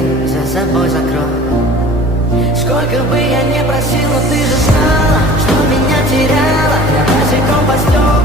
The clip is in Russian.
дверь за собой закрой. Сколько бы я не просил, но ты же знала, что меня теряла. Я босиком по стеклам.